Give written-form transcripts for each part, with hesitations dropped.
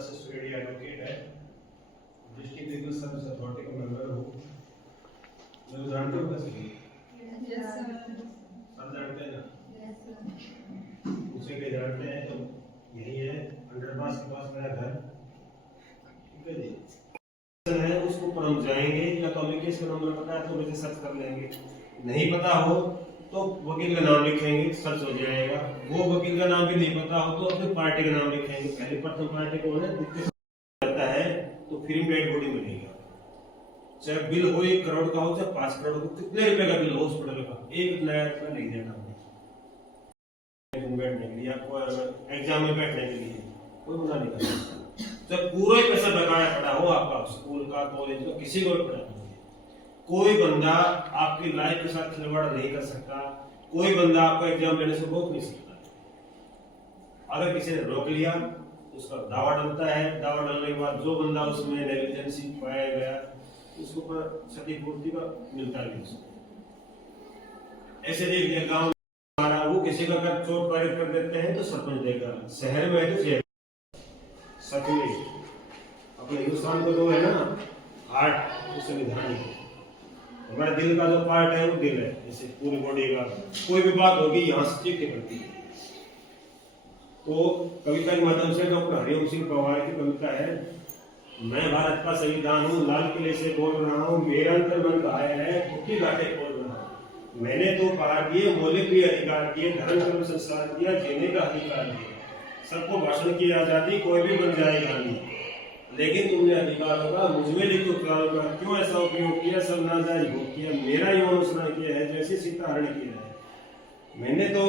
Assistant advocate है, district legal service authority का member हूँ। मुझे जानते हो कैसे? सब जानते हैं ना? उसे के जानते हैं तो यही है, अंडरपास के पास मेरा घर, ठीक है जी। है उसको पर हम जाएंगे, या तो हमें केस का नंबर पता है तो वैसे सर्च कर लेंगे, नहीं पता हो तो वकील का नाम लिखेंगे, सर्च हो जाएगा। वो वकील का नाम भी नहीं पता हो तो अपनी पार्टी का नाम लिखेंगे, पहली प्रथम पार्टी कौन है, जाता है तो फ्री डेड बॉडी मिलेगा। चाहे बिल हो 1 करोड़ का हो चाहे 5 करोड़ का, कितने रुपए का बिल हो हॉस्पिटल का, 1 नया रुपया नहीं देना बैठने के लिए, आपको एग्जाम में बैठने के लिए कोई मना नहीं करता। जब पूरा ही पैसा बकाया पड़ा हो आपका, स्कूल का कॉलेज का किसी को भी पड़ा नहीं, कोई बंदा आपकी लाइफ के साथ खिलवाड़ नहीं कर सकता, कोई बंदा आपका एग्जाम लेने से रोक नहीं सकता। अगर किसी ने रोक लिया उसका दावा डलता है, दावा डलने के बाद जो बंदा उसमें नेग्लिजेंसी पाया गया उसको पर क्षतिपूर्ति का मिलता है उसको। ऐसे देख लिया गाँव हमारा, वो किसी का अगर चोट पारित कर देते हैं तो सरपंच देगा, शहर में है तो जेल। सच में अपने हिंदुस्तान को जो है ना हार्ट, उससे संविधान है, हमारे दिल का जो पार्ट है वो दिल है, जैसे पूरी बॉडी का कोई भी बात होगी यहाँ से चीख निकलती है। तो कविता के माध्यम से डॉक्टर हरिओम सिंह पवार की कविता है, मैं भारत का संविधान हूँ, लाल किले से बोल रहा हूँ, मेरा अंतर मन गाया है, दुखी घाटे खोल रहा हूँ। मैंने तो पहाड़ दिए, मौलिक भी अधिकार दिए, धर्म कर्म संस्कार दिया, जीने का अधिकार दिया, सबको भाषण की आजादी, कोई भी बन जाए गाली, लेकिन तुमने अधिकारों का मुझमें लिखो का क्यों ऐसा उपयोग किया, सब नाजायज भोग किया, मेरा यौन शोषण किया है जैसे सीता हरण किया है। मैंने तो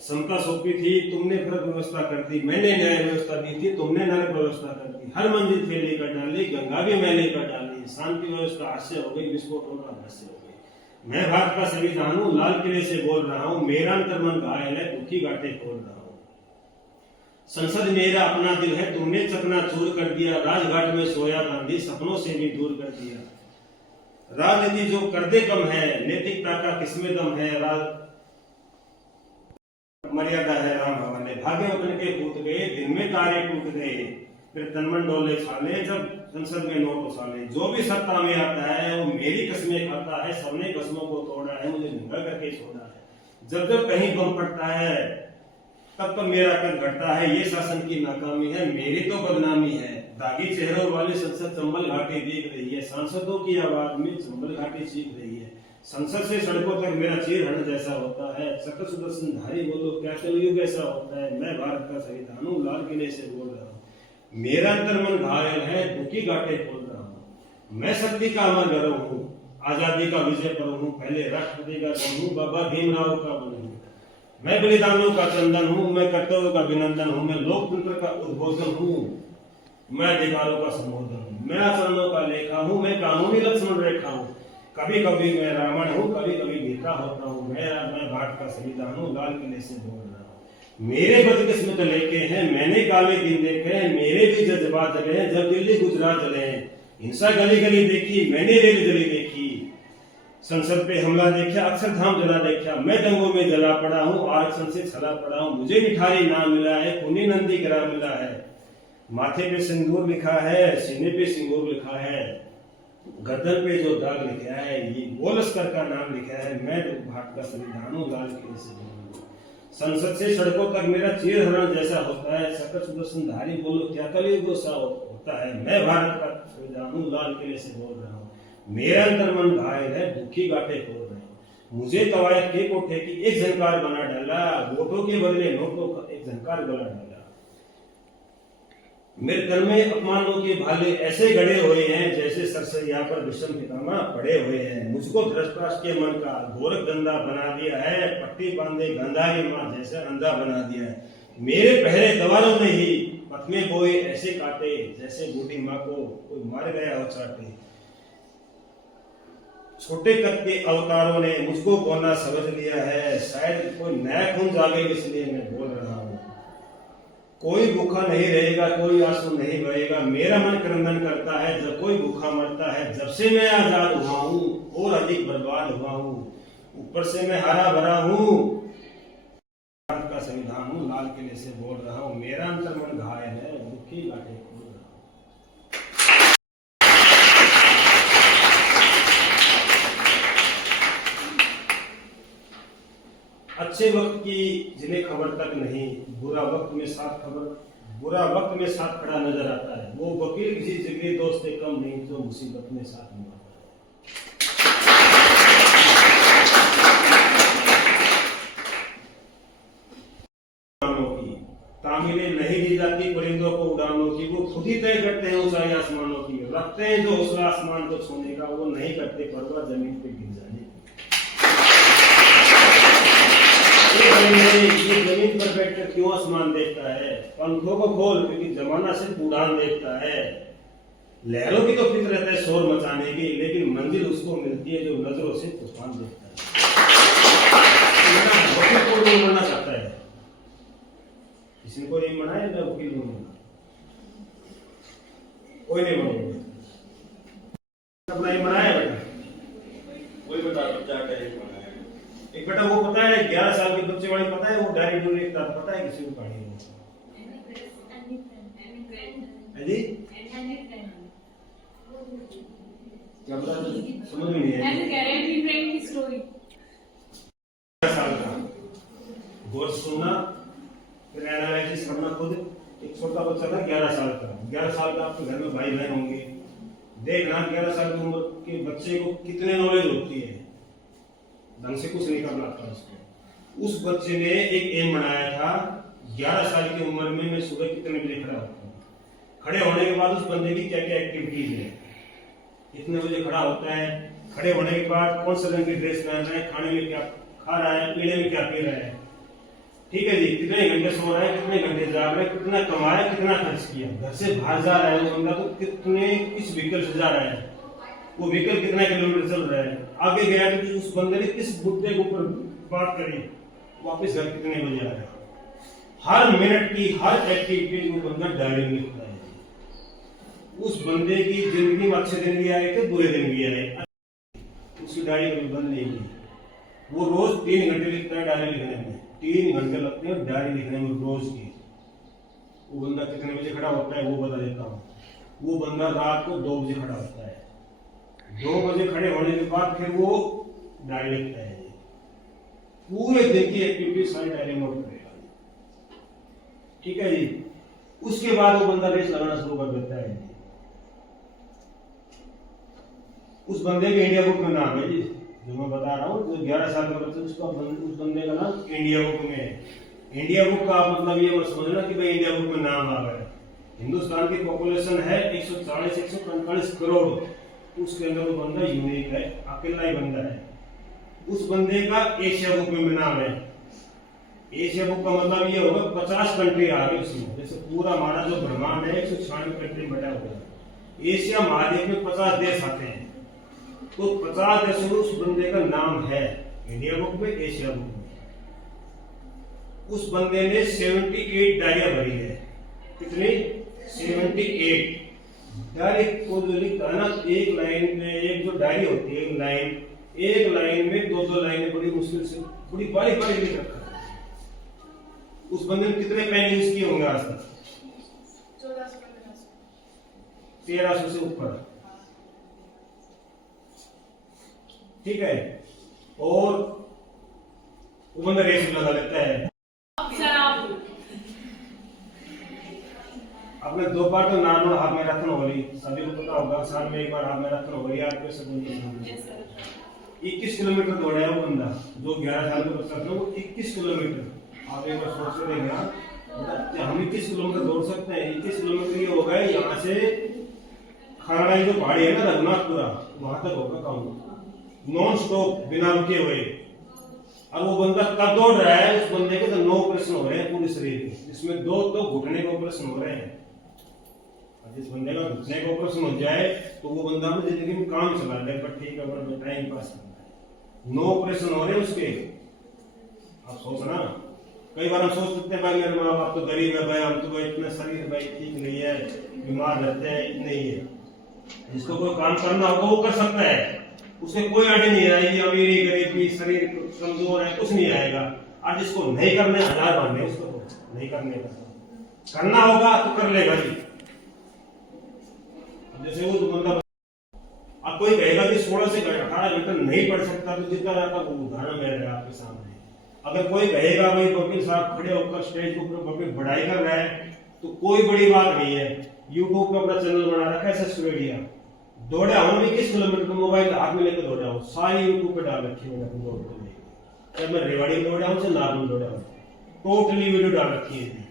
समता सौंपी थी, तुमने फर्क व्यवस्था कर दी, मैंने न्याय व्यवस्था दी थी, तुमने नरक व्यवस्था कर दी, हर मंजिल फैली कर डाली, गंगा भी मैली कर डाली, शांति व्यवस्था हास्य हो गई, विस्फोट होगा हास्य हो गई। मैं भारत का संविधान हूँ, लाल किले से बोल रहा हूँ, मेरा अंतर मन घायल है, दुखी घाटे खोल रहा हूँ। संसद मेरा अपना दिल है, तुमने चकनाचूर कर दिया, राजघाट में सोया गांधी, सपनों से भी दूर कर दिया। राजनीति जो कर दे कम है, नैतिकता का किसमें दम है, मर्यादा है राम भवन ने, भाग्य उतन के कूद गए, दिन में तारे टूट गए, फिर तनमन डोले छाले, जब संसद में नोट उछाले। जो भी सत्ता में आता है वो मेरी कसमें खाता है, सबने कसमों को तोड़ा है, मुझे निंदा करके छोड़ा है। जब जब कहीं बम पड़ता है तब तो मेरा कद घटता है, ये शासन की नाकामी है, मेरी तो बदनामी है। दागी चेहरों वाली संसद चंबल घाटी देख रही है, सांसदों की आवाज में चंबल घाटी चीख रही है। संसद से सड़कों तक मेरा चीर हरण जैसा होता है, सकल सुदर्शन धारी बोलो क्या कलयुग ऐसा होता है। मैं भारत का संविधान हूँ, लाल किले से बोल रहा हूँ, मेरा अंतर मन घायल है, दुखी घाटे खोल रहा हूँ। मैं शक्ति का अमर गौरव हूँ, आजादी का विजय पर्व हूँ, पहले राष्ट्रपति का बन हूँ, बाबा भीमराव का बन हूँ। मैं बलिदानों का चंदन हूँ, मैं कर्तव्यों का अभिनंदन हूँ, मैं लोकतंत्र का उद्बोधन हूँ, मैं अधिकारों का संबोधन हूँ, मैं आचरणों का लेखा हूँ, मैं कानूनी लक्ष्मण रेखा हूँ। कभी कभी मैं रावण हूँ, कभी कभी गीता होता हूँ, मैं भारत का संविधान हूँ, लाल किले से बोल रहा हूँ। मेरे बदकिस्मत लेके हैं, मैंने काले दिन देखे हैं, मेरे भी जज्बात जले हैं, जब दिल्ली गुजरात जले हैं। हिंसा गली गली देखी, मैंने रेल गली देखी, संसद पे हमला देखा, अक्षरधाम जला देखा, मैं दंगों में जला पड़ा हूँ, आरक्षण से छला पड़ा हूँ, मुझे मिठाई नाम मिला है, पुण्य नंदी ग्राम मिला है, माथे पे सिंदूर लिखा है, सीने पे सिंदूर लिखा है, गर्दन पे जो दाग लिखा है ये वो लश्कर का नाम लिखा है। मैं भारत का संविधान हूँ, लाल किले से बोल रहा हूँ। संसद से सड़कों तक मेरा चीर हरण जैसा होता है, सकल सुदर्शन धारी बोलो क्या कलयुग सा होता है। मैं भारत का संविधान हूँ, लाल किले से बोल रहा हूँ, मेरा अंतर मन घायल है, दुखी घाटे खोल रहे हैं। मुझे कवायद के कोठे की एक झनकार बना डाला, वोटों के बदले नोटों का एक झनकार बना डाला। मेरे तन में अपमानों के भाले ऐसे गड़े हुए हैं, जैसे सरसैया पर विषम पितामह पड़े हुए हैं। मुझको धृतराष्ट्र के मन का गोरख गंदा बना दिया है, पट्टी बांधे गंधारी माँ जैसे अंधा बना दिया है। मेरे पहरे दवारों ने ही पथ में बोए ऐसे काटे, जैसे बूढ़ी माँ को कोई मार गया हो चाटे। छोटे कद के अवतारों ने मुझको बोलना समझ लिया है, शायद कोई नया खून जागे इसलिए मैं बोल रहा हूँ। कोई भूखा नहीं रहेगा, कोई आंसू नहीं बहेगा, मेरा मन क्रंदन करता है जब कोई भूखा मरता है। जब से मैं आजाद हुआ हूँ और अधिक बर्बाद हुआ हूँ, ऊपर से मैं हरा भरा हूँ। भारत का संविधान हूँ, लाल किले से बोल रहा हूँ, मेरा अंतर मन घायल है, दुखी की बातें खोल रहा हूं। अच्छे वक्त की जिन्हें खबर तक नहीं, बुरा वक्त में साथ खड़ा नजर आता है, वो वकील किसी जिगरी दोस्त से कम नहीं जो मुसीबत में साथ निभाता है। तामीलें नहीं दी जाती परिंदों को उड़ानों की, वो खुद ही तय करते हैं ऊंचाई आसमानों की, रखते हैं जो हौसला आसमान को छूने का, वो नहीं करते परवाह जमीन पे गिर जाने। ये जमीन पर बैठकर क्यों आसमान देखता है, पंखों को खोल क्योंकि जमाना सिर्फ उड़ान देखता है। लहरों की तो फितरत है शोर मचाने की, लेकिन मंजिल उसको मिलती है जो नजरों से तूफान देखता है। मरना चाहता है, किसी को नहीं मनाए मैं वकील बनूंगा, कोई नहीं बनूंगा। अपना ही मनाया बेटा, वही बता बच्चा क्या बनाया। एक बेटा वो पता है 11 साल के बच्चे वाली पता है, वो डायरी डूरी लिखता पता है किसी को कहानी है जी क्या बता समझ में नहीं है। 11 साल का गौर सुनना फिर एनालिसिस करना खुद। एक छोटा बच्चा था 11 साल का, 11 साल का आपके घर में भाई बहन होंगे, देखना 11 साल की उम्र के बच्चे को कितने नॉलेज होती है, ढंग से कुछ नहीं करना आता उसको। उस बच्चे ने एक एम बनाया था 11 साल की उम्र में मैं सुबह कितने बजे खड़ा होता हूँ, खड़े होने के बाद उस बंदे की क्या क्या एक्टिविटीज है, कितने बजे खड़ा होता है, खड़े होने के बाद कौन सा रंग की ड्रेस पहन रहा है, खाने में क्या खा रहा है, पीने में क्या पी रहा है, ठीक है जी, कितने घंटे सो रहा है, कितने घंटे जाग रहा है, कितना कमाया, कितना खर्च किया, घर से बाहर जा रहा है वो बंदा तो कितने किस व्हीकल से जा रहा है, वो व्हीकल कितने किलोमीटर चल रहा है, आगे गया तो उस बंदे ने किस मुद्दे के ऊपर बात करी, वापस घर कितने बजे आ रहा है। हर मिनट की हर एक्टिविटी वो बंदा डायरी में लिखता है। उस बंदे की जिंदगी में अच्छे दिन भी आए थे, बुरे दिन भी आए, उसकी डायरी कभी बंद नहीं हुई। वो रोज 3 घंटे लिखता है डायरी लिखने में, 3 घंटे लगते हैं डायरी लिखने में रोज की। वो बंदा कितने बजे खड़ा होता है वो बता देता हूँ। वो बंदा रात को 2 बजे खड़ा होता है, 2 बजे खड़े होने के बाद फिर वो डायरी लिखता है, पूरे दिन की एक्टिविटी सारी डायरी नोट करेगा, ठीक है जी। उसके बाद वो बंदा रेस लगाना शुरू कर देता है। उस बंदे के इंडिया बुक में नाम है जी, जो मैं बता रहा हूँ, जो 11 साल का बच्चा उसका उस बंदे का नाम इंडिया बुक में है। इंडिया बुक का मतलब ये मत समझना कि भाई इंडिया बुक में नाम आ गया। हिंदुस्तान की पॉपुलेशन है 140-145 करोड़, उसके अंदर वो बंदा यूनिक है, अकेला ही बंदा है। उस बंदे का एशिया बुक में नाम है। एशिया बुक का मतलब ये होगा 50 कंट्री आ गई उसमें, जैसे पूरा हमारा जो ब्रह्मांड है 196 कंट्री बटा हुआ है, एशिया महाद्वीप में 50 देश आते हैं, तो 50 देशों में उस बंदे का नाम है इंडिया बुक में, एशिया बुक में। उस बंदे ने 78 डायरिया भरी है। कितनी? 78 डायरी को जो लिखता है ना, एक लाइन में, एक जो डायरी होती है एक लाइन में 2-2 लाइनें बड़ी मुश्किल से बड़ी बारीक बारीक लिख रखा है। उस बंदे ने कितने पेन यूज किए होंगे आज तक? 1300 से ऊपर, ठीक है। और वो बंदा रेस लगा लेता है। अपने 2 बार तो नॉर्मल हाफ मैराथन हो रही, सभी को पता होगा, साल में 1 बार हाफ मैराथन हो रही है आपके सब। 21 किलोमीटर दौड़ा है वो बंदा, जो 11 साल का बच्चा था वो 21 किलोमीटर। आप एक बार सोच के देखना, हम 21 किलोमीटर दौड़ सकते हैं। 21 किलोमीटर ये होगा यहाँ से खराड़ाई जो पहाड़ी है ना, रघुनाथपुरा, वहां तक होगा काउंट, नॉन स्टॉप, बिना रुके हुए। और वो बंदा कब दौड़ रहा है, उस बंदे के तो 9 ऑपरेशन हो रहे हैं पूरे शरीर के, जिसमें 2 तो घुटने के ऑपरेशन हो रहे हैं। जिस बंदे का घुटने का ऑपरेशन हो जाए तो वो बंदा अपनी जिंदगी में काम चला ले, पर ठीक है टाइम पास करना है। 9 ऑपरेशन हो रहे हैं उसके। आप सोचना, कई बार हम सोच सकते हैं भाई मेरे माँ बाप तो गरीब है, भाई हम तो भाई इतना शरीर भाई ठीक नहीं है, बीमार रहते हैं, इतने ही है। जिसको कोई काम करना होगा वो कर सकता है, उसे कोई आगे नहीं आएगी, अमीरी गरीबी, शरीर कमजोर है, कुछ नहीं आएगा। और जिसको नहीं करने 1000 बांधे, उसको नहीं करने का, करना होगा तो कर लेगा जी। जैसे वो बंदा, अब कोई कहेगा कि 16 से 18 घंटे नहीं पढ़ सकता, तो जितना रहता वो उदाहरण मेरे रहा आपके सामने। अगर कोई कहेगा भाई वकील साहब खड़े होकर स्टेज के ऊपर अपनी बढ़ाई कर रहे हैं, तो कोई बड़ी बात नहीं है। यूट्यूब पे अपना चैनल बना रखा है एसएस मीडिया, दौड़ा हूं भी 21 किलोमीटर का मोबाइल हाथ में लेकर दौड़ा हूं, सारी यूट्यूब पे डाल रखी है मैंने अपनी दौड़ को लेकर, चाहे मैं रेवाड़ी में दौड़ा हूं चाहे नागपुर में दौड़ा हूं, टोटली वीडियो डाल रखी है।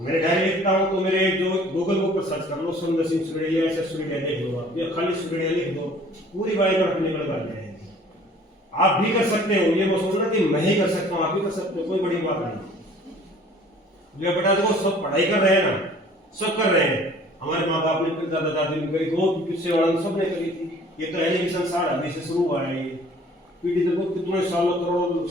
मेरे डायरी लिखता हूं तो मेरे जो गूगल बुक पर सर्च कर लो सुंदर सिंह सुरेड़िया एसएस मीडिया देख लो आप, या खाली सुरेड़िया लिख दो, पूरी बायोग्राफी निकल आ जाएगी। आप भी कर सकते हो, ये मत सोचना कि मैं ही कर सकता हूं, आप भी कर सकते हो, कोई बड़ी बात नहीं। ये बेटा देखो सब पढ़ाई कर रहे हैं ना, सब कर रहे हैं, हमारे माँ बाप ने फिर दादा दादी ने करी, दो पिछले वालों सब ने करी थी। ये तो एजुकेशन 60 से शुरू हुआ है, ये पीढ़ी देखो कितने सालों करोड़ों।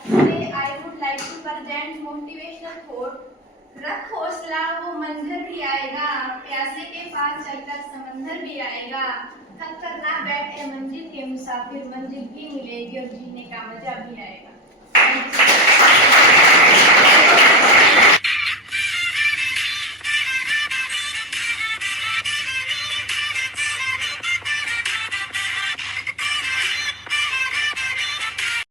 Today I would like to present motivational quote. रख हौसला वो मंजर भी आएगा, प्यासे के पास चलकर समंदर भी आएगा, थक कर ना बैठे मंजिल के मुसाफिर, मंजिल भी मिलेगी और जीने का मजा भी आएगा।